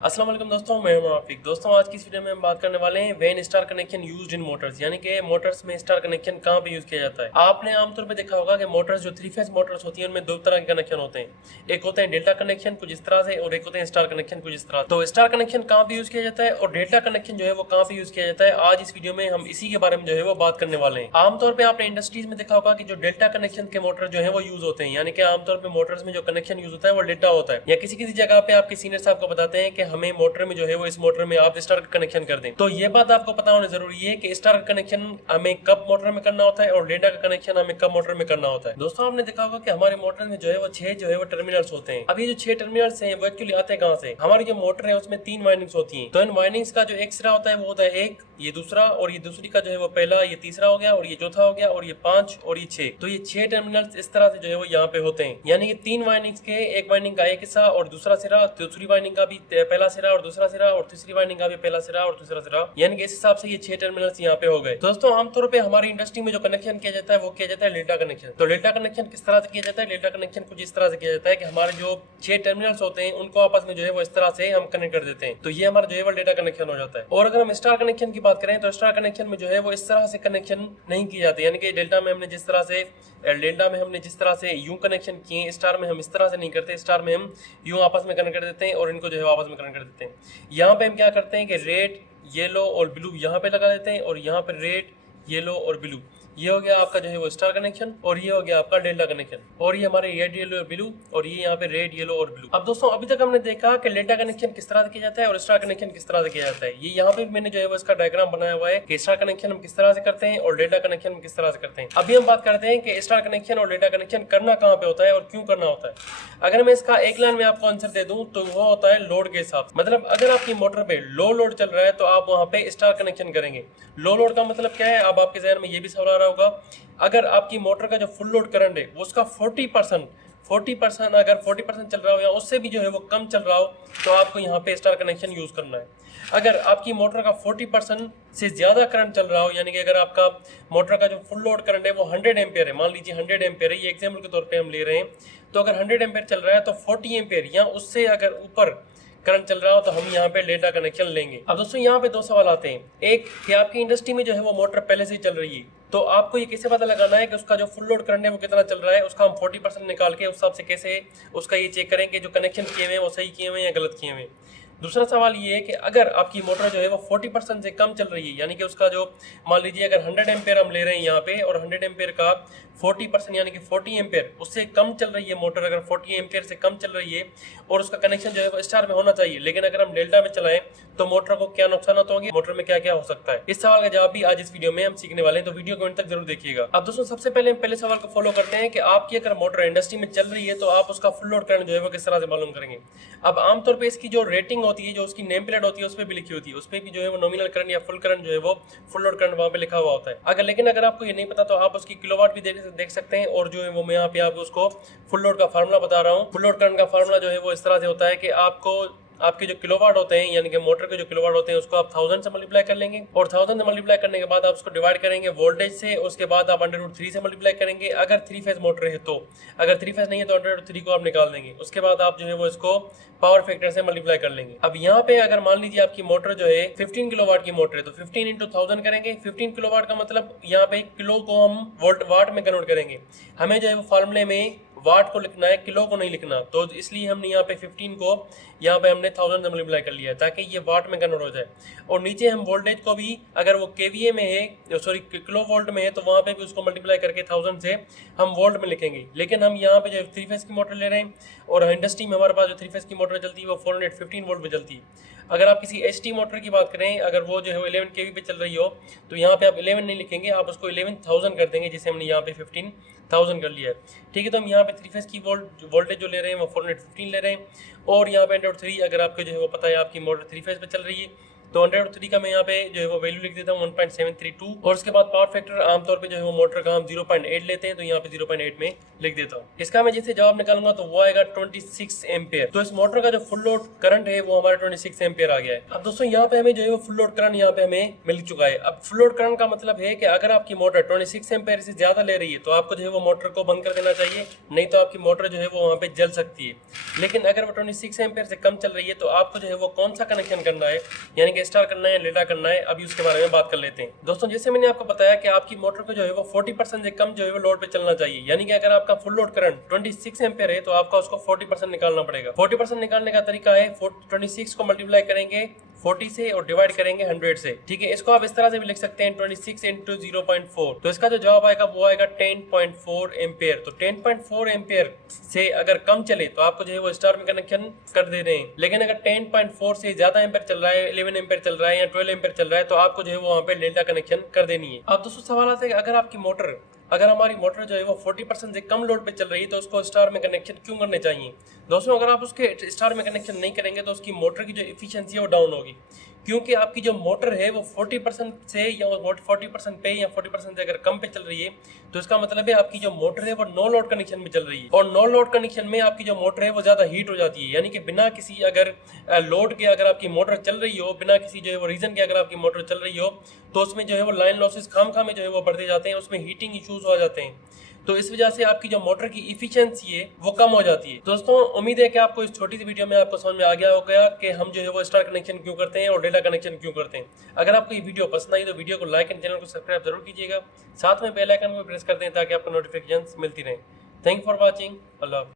अस्सलाम वालेकुम दोस्तों, मैं हूं आफिक। दोस्तों आज की इस वीडियो में हम बात करने वाले हैं when star connection used in Motors, यानी कि मोटर्स में स्टार कनेक्शन कहां पे यूज किया जाता है। आपने आमतौर पे देखा होगा कि मोटर्स जो थ्री फेज मोटर्स होती हैं उनमें दो तरह के कनेक्शन होते हैं। एक होते हैं डेल्टा कनेक्शन कुछ इस तरह से, और एक होते हैं स्टार कनेक्शन कुछ इस तरह। तो स्टार कनेक्शन कहां पे यूज किया जाता है और डेल्टा कनेक्शन जो है वो कहां पे यूज किया जाता है, आज इस वीडियो में हम इसी के बारे में जो है वो बात करने वाले हैं। आमतौर पर आपने इंडस्ट्रीज में देखा होगा कि जो डेल्टा कनेक्शन के मोटर जो है वो यूज होते हैं, यानी कि आमतौर पर मोटर्स में जो कनेक्शन यूज होता है वो डेल्टा होता है, या किसी किसी जगह पे आपके सीनियर साहब को बताते हैं कि हमें मोटर में जो है वो इस मोटर में आप स्टार का कनेक्शन कर दें। तो ये बात आपको पता होना जरूरी है कि स्टार का कनेक्शन हमें कब मोटर में करना होता है और डेल्टा का कनेक्शन हमें कब मोटर में करना होता है। दोस्तों आपने देखा होगा कि हमारे मोटर में जो है वो 6 जो है वो टर्मिनल्स होते हैं। अब ये जो 6 टर्मिनल्स हैं वो एक्चुअली आते हैं कहां से। हमारी जो मोटर है उसमें 3 वाइंडिंग्स होती हैं। तो इन वाइंडिंग्स का जो एक सिरा होता है वो होता है एक, ये दूसरा, और ये दूसरी का जो है वो पहला, ये तीसरा हो गया, और ये चौथा हो गया, और ये 5 और ये 6। तो ये 6 टर्मिनल्स इस तरह से जो है वो यहाँ पे होते हैं, यानी कि 3 वाइंडिंग्स के, एक वाइंडिंग का एक हिस्सा और दूसरा सिरा, दूसरी वाइंडिंग का भी पहला सिरा और दूसरा सिरा, और तीसरी वाइंडिंग का भी पहला सिरा और दूसरा सिरा, यानी कि इस हिसाब से ये 6 टर्मिनल्स यहाँ पे हो गए। दोस्तों आमतौर पे हमारी इंडस्ट्री में जो कनेक्शन किया जाता है वो किया जाता है डेल्टा कनेक्शन। तो डेल्टा कनेक्शन किस तरह से किया जाता है? डेल्टा कनेक्शन कुछ इस तरह से किया जाता है कि हमारे जो 6 टर्मिनल्स होते हैं उनको आपस में जो है वो इस तरह से हम कनेक्ट कर देते हैं। तो ये हमारा जो है वो डेल्टा कनेक्शन हो जाता है। और अगर हम स्टार कनेक्शन की बात करें तो स्टार कनेक्शन में जो है वो इस तरह से कनेक्शन नहीं की जाती, यानी कि डेल्टा में हमने जिस तरह से यूं कनेक्शन किए, स्टार में हम इस तरह से नहीं करते। स्टार में हम यूं आपस में कनेक्ट कर देते हैं और इनको जो है आपस में कनेक्ट कर देते हैं। यहाँ पे हम क्या करते हैं कि रेड, येलो और ब्लू यहाँ पे लगा देते हैं, और यहाँ पे रेड, येलो और ब्लू। ये हो गया आपका जो है वो स्टार कनेक्शन, और ये हो गया आपका डेल्टा कनेक्शन, और ये हमारे रेड, येलो और ब्लू, और ये यहाँ पे रेड, येलो और ब्लू। अब दोस्तों अभी तक हमने देखा कि डेल्टा कनेक्शन किस तरह से किया जाता है और स्टार कनेक्शन किस तरह से किया जाता है। ये यहाँ पे मैंने जो है वो इसका डायग्राम बनाया हुआ है कि स्टार कनेक्शन हम किस तरह से करते हैं और डेल्टा कनेक्शन हम किस तरह से करते हैं। अभी हम बात करते हैं कि स्टार कनेक्शन और डेल्टा कनेक्शन करना कहाँ पे होता है और क्यों करना होता है। अगर मैं इसका एक लाइन में आपको आंसर दे दूं तो वो होता है लोड के हिसाब से। मतलब अगर आपकी मोटर पे लो लोड चल रहा है तो आप वहां पे स्टार कनेक्शन करेंगे। लो लोड का मतलब क्या है? अब आपके जहन में ये भी सवाल आ रहा होगा, अगर आपकी मोटर का जो फुल लोड करंट है वो उसका 40% अगर 40% चल रहा हो या उससे भी जो है वो कम चल रहा हो तो आपको यहाँ पे स्टार कनेक्शन यूज करना है। अगर आपकी मोटर का 40% से ज्यादा करंट चल रहा हो, यानी कि अगर आपका मोटर का जो फुल लोड करंट है वो 100 एम्पियर है, मान लीजिए 100 एम्पियर है, ये एग्जाम्पल के तौर पे हम ले रहे हैं, तो अगर 100 एम्पियर चल रहा है तो 40 एम्पियर या उससे अगर ऊपर करंट चल रहा हो तो हम यहाँ पे डेल्टा कनेक्शन लेंगे। अब दोस्तों यहाँ पे दो सवाल आते हैं। एक कि आपकी इंडस्ट्री में जो है वो मोटर पहले से ही चल रही है, तो आपको ये कैसे पता लगाना है कि उसका जो फुल लोड करंट है वो कितना चल रहा है। उसका हम 40% निकाल के उस हिसाब से कैसे उसका ये चेक करें कि जो कनेक्शन किए हुए हैं वो सही किए हुए हैं या गलत किए हुए हैं। दूसरा सवाल ये है कि अगर आपकी मोटर जो है वो 40% से कम चल रही है, यानी कि उसका जो मान लीजिए अगर 100 एम्पेयर हम ले रहे हैं यहाँ पे, और 100 एम्पेयर का 40% यानी कि 40 एम्पेयर उससे कम चल रही है मोटर, अगर 40 एम्पेयर से कम चल रही है और उसका कनेक्शन जो है वो स्टार में होना चाहिए, लेकिन अगर हम डेल्टा में चलाएं तो मोटर को क्या नुकसान होंगे, मोटर में क्या क्या हो सकता है। इस सवाल का जवाब भी आज इस वीडियो में हम सीखने वाले हैं, तो वीडियो को अंत तक जरूर देखिएगा। अब दोस्तों सबसे पहले हम पहले सवाल को फॉलो करते हैं कि आपकी अगर मोटर इंडस्ट्री में चल रही है तो आप उसका फुल लोड करंट जो है वो किस तरह से मालूम करेंगे। अब आमतौर पर इसकी जो रेटिंग होती है, जो उसकी नेम प्लेट होती है उस पर भी लिखी होती है, उस पर भी जो है वो नॉमिनल करंट या फुल करंट जो है वो फुल लोड करंट वहां पे लिखा हुआ होता है। लेकिन अगर आपको ये नहीं पता तो आप उसकी किलोवाट भी देख सकते हैं, और जो है वो मैं यहाँ पे आपको उसको फुल लोड का फार्मूला बता रहा हूँ। फुल लोड करंट का फार्मूला जो है वो इस तरह से होता है कि आपको आपके जो किलोवाट होते हैं, यानी कि मोटर के जो किलोवाट होते हैं उसको आप 1000 से मल्टीप्लाई कर लेंगे, और 1000 से मल्टीप्लाई करने के बाद आप उसको डिवाइड करेंगे वोल्टेज से, उसके बाद आप √3 से मल्टीप्लाई करेंगे अगर 3 फेज मोटर है तो। अगर 3 फेज नहीं है तो √3 को आप निकाल देंगे, उसके बाद आप जो है वो इसको पावर फैक्टर से मल्टीप्लाई कर लेंगे। अब यहाँ पे अगर मान लीजिए आपकी मोटर जो है 15 किलोवाट की मोटर है तो 15 × 1000 करेंगे। 15 किलोवाट का मतलब यहाँ पे किलो को हम वाट में कन्वर्ट करेंगे। हमें जो है वो फार्मूले में वाट को लिखना है, किलो को नहीं लिखना, तो इसलिए हमने यहाँ पे 15 को यहाँ पे हमने 1000 से मल्टीप्लाई कर लिया ताकि ये वाट में कन्वर्ट हो जाए। और नीचे हम वोल्टेज को भी अगर वो केवीए में है, सॉरी किलो वोल्ट में है, तो वहाँ पे भी उसको मल्टीप्लाई करके 1000 से हम वोल्ट में लिखेंगे। लेकिन हम यहाँ पे जो 3 फेज की मोटर ले रहे हैं, और इंडस्ट्री में हमारे पास जो 3 फेज की मोटर चलती है वो 415 वोल्ट पे चलती है। अगर आप किसी एचटी मोटर की बात करें, अगर वो जो है 11 केवी पे चल रही हो तो यहाँ पे आप 11 नहीं लिखेंगे, आप उसको 11000 कर देंगे, जिसे हमने यहाँ पे 15000 कर लिया है। ठीक है, तो हम यहाँ पे 3 फेज की वोल्टेज जो ले रहे हैं वो 415 ले रहे हैं, और यहाँ पे √3 अगर आपके जो है वो पता है आपकी मोटर 3 फेज पे चल रही है तो 103 का मैं यहाँ पे जो है वो वैल्यू लिख देता हूँ 1.732, और उसके बाद पावर फैक्टर आमतौर पे जो है वो मोटर का हम 0.8 लेते हैं, तो यहाँ पे 0.8 में लिख देता हूँ। इसका मैं जैसे जवाब निकालूंगा तो वो आएगा 26 एम्पियर। तो इस मोटर का जो फुल लोड करंट है वो हमारा 26 एम्पियर आ गया है। अब दोस्तों यहाँ पे हमें जो है वो फुल लोड करंट यहाँ पे हमें मिल चुका है। अब फुल लोड करंट का मतलब है कि अगर आपकी मोटर 26 एम्पियर से ज्यादा ले रही है तो आपको जो है वो मोटर को बंद कर देना चाहिए, नहीं तो आपकी मोटर जो है वो वहाँ पे जल सकती है। लेकिन अगर वो 26 एम्पियर से कम चल रही है तो आपको जो है वो कौन सा कनेक्शन करना है, यानी कि स्टार करना है, लेटा करना है, अभी उसके बारे में बात कर लेते हैं। दोस्तों जैसे मैंने आपको बताया कि आपकी मोटर को जो है वो 40% से कम जो है वो लोड पे चलना चाहिए, यानी कि अगर आपका फुल लोड करंट 26 एम्पियर है तो आपका उसको 40% निकालना पड़ेगा। 40% निकालने का तरीका है 26 को मल्टीप्लाई करेंगे 40 से और डिवाइड करेंगे 100 से। ठीक है, इसको आप इस तरह से भी लिख सकते हैं 26 इंटू 0.4, तो इसका जो जवाब आएगा वो आएगा 10.4 एम्पियर। तो 10.4 एम्पियर से अगर कम चले तो आपको जो है वो स्टार में कनेक्शन कर दे रहे हैं, लेकिन अगर 10.4 से ज्यादा एम्पियर चल रहा है, 11 एम्पियर चल रहा है या 12 एम्पियर चल रहा है तो आपको जो है वो वहाँ पे डेल्टा कनेक्शन कर देनी है। अब दोस्तों सवाल आता है कि अगर हमारी मोटर जो है वो 40% से कम लोड पे चल रही है तो उसको स्टार में कनेक्शन क्यों करने चाहिए। दोस्तों अगर आप उसके स्टार में कनेक्शन नहीं करेंगे तो उसकी मोटर की जो एफिशिएंसी है वो डाउन होगी, क्योंकि आपकी जो मोटर है वो 40% से या 40% पे या 40% से अगर कम पे चल रही है तो इसका मतलब है आपकी जो मोटर है वो नो लोड कनेक्शन में चल रही है, और नो लोड कनेक्शन में आपकी जो मोटर है वो ज्यादा हीट हो जाती है, यानी कि बिना किसी अगर लोड के अगर आपकी मोटर चल रही हो, बिना किसी जो है वो रीजन के अगर आपकी मोटर चल रही हो तो उसमें जो है वो लाइन लॉसेस खाम में जो है वो बढ़ते जाते हैं, उसमें हीटिंग इश्यूज हो जाते हैं, तो इस वजह से आपकी जो मोटर की इफिशिएंसी है वो कम हो जाती है। दोस्तों उम्मीद है कि आपको इस छोटी सी वीडियो में आपको समझ में आ गया होगा कि हम जो है वो स्टार कनेक्शन क्यों करते हैं और डेटा कनेक्शन क्यों करते हैं। अगर आपको ये वीडियो पसंद आई तो वीडियो को लाइक एंड चैनल को सब्सक्राइब जरूर कीजिएगा, साथ में बेल आइकन को प्रेस कर दें ताकि आपको नोटिफिकेशन मिलती रहे। Thank for watching. अल्लाह।